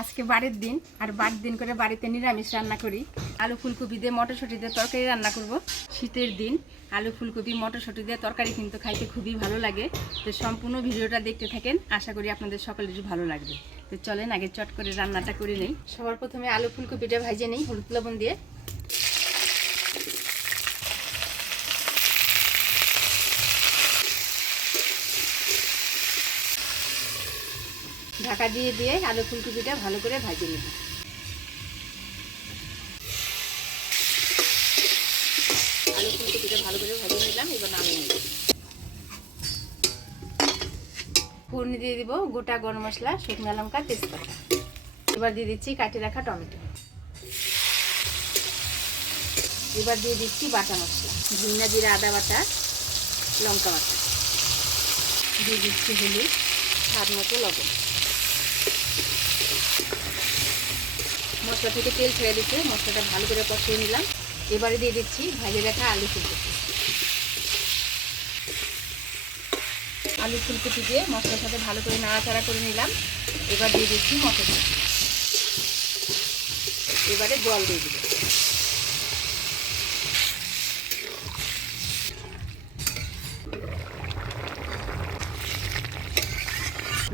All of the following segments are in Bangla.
আজকে বাড়ির দিন, আর বাড়ির দিন করে বাড়িতে নিরামিষ রান্না করি। আলু ফুলকপি দিয়ে মটরশুঁটি দিয়ে তরকারি রান্না করব। শীতের দিন, আলু ফুলকপি, মটরশুঁটি দিয়ে তরকারি কিন্তু খাইতে খুবই ভালো লাগে। তো সম্পূর্ণ ভিডিওটা দেখতে থাকেন, আশা করি আপনাদের সকলেরই ভালো লাগবে। তো চলেন, আগে চট করে রান্নাটা করে নেই। সবার প্রথমে আলু ফুলকপিটা ভাজে নেই, হলুদ লবণ দিয়ে। ঢাকা দিয়ে দিয়ে আলু ফুলকপিটা ভালো করে ভাজে নেব। আলু ফুলকপিটা ভালো করে ভাজে নিলাম, এবার নামিয়ে নেব। ফোড়নি দিয়ে দিব গোটা গরম মশলা, শুকনো লঙ্কা, তেজপাতা। এবার দিয়ে দিচ্ছি কাটে রাখা টমেটো। এবার দিয়ে দিচ্ছি বাটা মশলা ঝিঙ্গা জিরা, আদা বাটা, লঙ্কা বাটা। দিয়ে দিচ্ছি হলুদ, স্বাদ মতো লবণ। মশলা থেকে তেল ছেড়ে দিচ্ছে মশলাটা ভালো করে কষিয়ে নিলাম। এবারে দিয়ে দিচ্ছি ভাজে রাখা আলু ফুলকপি। আলু ফুলকপি দিয়ে মশলার সাথে ভালো করে নাড়াচাড়া করে নিলাম। এবার দিয়ে দিচ্ছি মটর এবারে জল দিয়ে দিব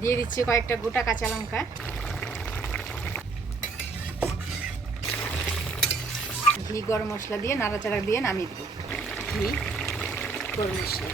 দিয়ে দিচ্ছি কয়েকটা গোটা কাঁচা লঙ্কা। ঘি গরম মশলা দিয়ে নাড়াচাড়া দিয়ে নামিয়ে দেবো। ঘি গরম মশলা।